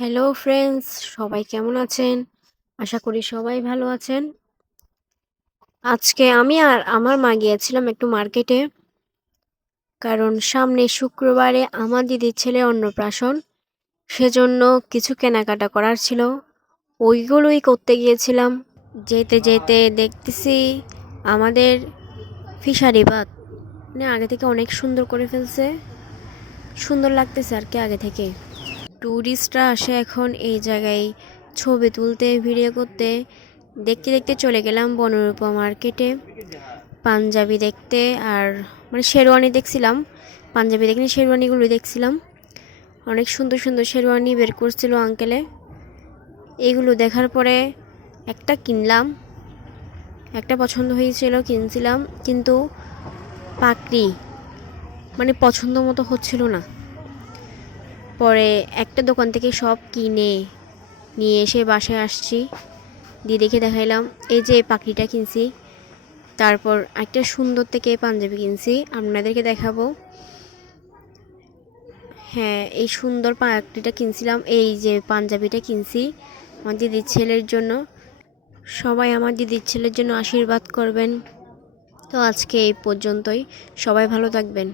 Hello friends, সবাই কেমন আছেন? আশা করি সবাই ভালো আছেন। আজকে আমি আর আমার মা গিয়েছিলাম একটু মার্কেটে, কারণ সামনে শুক্রবারে আমার দিদির ছেলে অন্নপ্রাশন, সেজন্য কিছু কেনাকাটা করার ছিল। ওইগুলোই করতে গিয়েছিলাম। যেতে যেতে দেখতেছি আমাদের ফিশারি বাঁধ মানে আগে থেকে অনেক সুন্দর করে ফেলছে, সুন্দর লাগতেছে আর কি আগে থেকে। ট্যুরিস্টরা আসে এখন এই জায়গায় ছবি তুলতে, ভিডিও করতে। দেখতে দেখতে চলে গেলাম বনরূপা মার্কেটে পাঞ্জাবি দেখতে, আর মানে শেরওয়ানি দেখছিলাম। পাঞ্জাবি দেখিনি, শেরওয়ানিগুলো দেখছিলাম। অনেক সুন্দর সুন্দর শেরওয়ানি বের করছিল আঙ্কেলে। এগুলো দেখার পরে একটা কিনলাম, একটা পছন্দ হয়েছিল, কিনছিলাম। কিন্তু পাকড়ি মানে পছন্দ মতো হচ্ছিল না। পরে একটা দোকান থেকে সব কিনে নিয়ে এসে বাসায় আসছি, দিয়ে দেখে দেখাইলাম। এই যে পাখিটা কিনছি, তারপর একটা সুন্দর থেকে পাঞ্জাবি কিনছি, আপনাদেরকে দেখাবো। হ্যাঁ, এই সুন্দর পাখিটা কিনছিলাম, এই যে পাঞ্জাবিটা কিনছি আমার দিদির ছেলের জন্য। সবাই আমার দিদির ছেলের জন্য আশীর্বাদ করবেন। তো আজকে এই পর্যন্তই, সবাই ভালো থাকবেন।